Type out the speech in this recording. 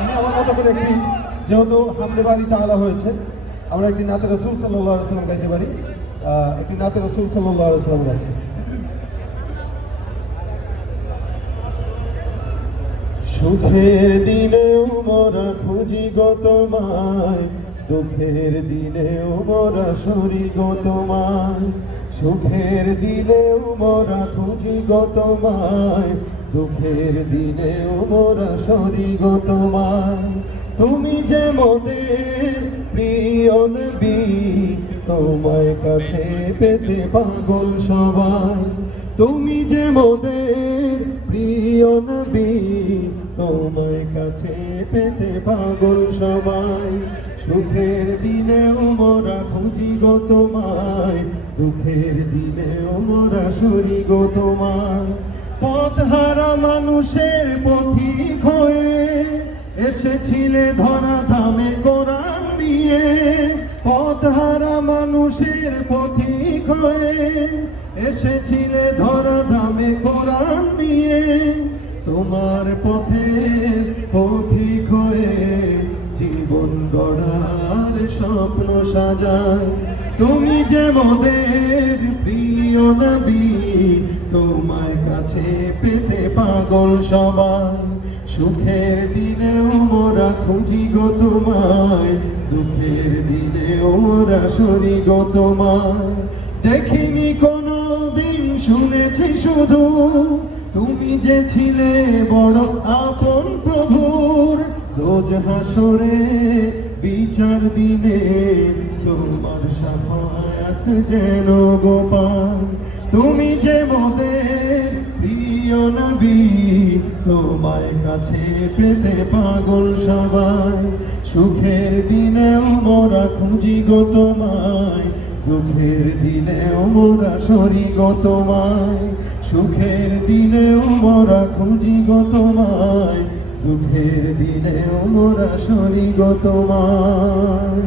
আমি আমার মতো করে একটি, যেহেতু হামদে বাড়ি তাআলা হয়েছে, আমরা একটি নাতে রাসূল সাল্লাল্লাহু আলাইহি ওয়াসাল্লাম গাইতে পারি। একটি নাতে রাসূল সাল্লাল্লাহু আলাইহি ওয়াসাল্লাম গাচ্ছি। সুখের দিনেও মোরা খুঁজি গো তোমায়, দুঃখের দিনেও মোরা সরি গো তোমায়। সুখের দিনেও মোরা খুঁজি গো তোমায়, দুঃখের দিনেও মোরা সরি গো তোমায়। তুমি যে মোদের প্রিয় নবী, তোমায় কাছে পেতে পাগল সবাই। তুমি যে মোদের প্রিয় নবী, তোমায় কাছে পেতে পাগল সবাই। সুখের দিনেও মোরা খুঁজি গো তোমায়, দুঃখের দিনেও মোরা সরি গো তোমায়। পথহারা মানুষের পথিক হয়ে এসেছিলে ধরা ধামে কোরআন নিয়ে। পথহারা মানুষের পথিক হয়ে এসেছিলে ধরা ধামে কোরআন নিয়ে। তোমার পথের পথিক হয়ে জীবন গড়ার স্বপ্ন সাজায়। তুমি যে মোদের প্রিয় নবী, তোমায় কাছে পেতে পাগল সবাই। সুখের দিনেও মোরা খুঁজি গো তোমায়, দুঃখের দিনেও মোরা সরি গো তোমায়। দেখিনি কোনো দিন, শুনেছি শুধু তুমি যে ছিলে বড় আপন প্রভুর। রোজ হাসরে বিচার দিনে তোমার শাফায়াত যেন গোপাল। তুমি যে মোদের প্রিয় নবী, তোমায় কাছে পেতে পাগল সবাই। সুখের দিনেও মোরা খুঁজি গো তোমায়, দুঃখের দিনেও মোরা সরি গো তোমায়। সুখের দিনেও মোরা খুঁজি গো তোমায়, দুঃখের দিনেও মোরা সরি গো তোমায়।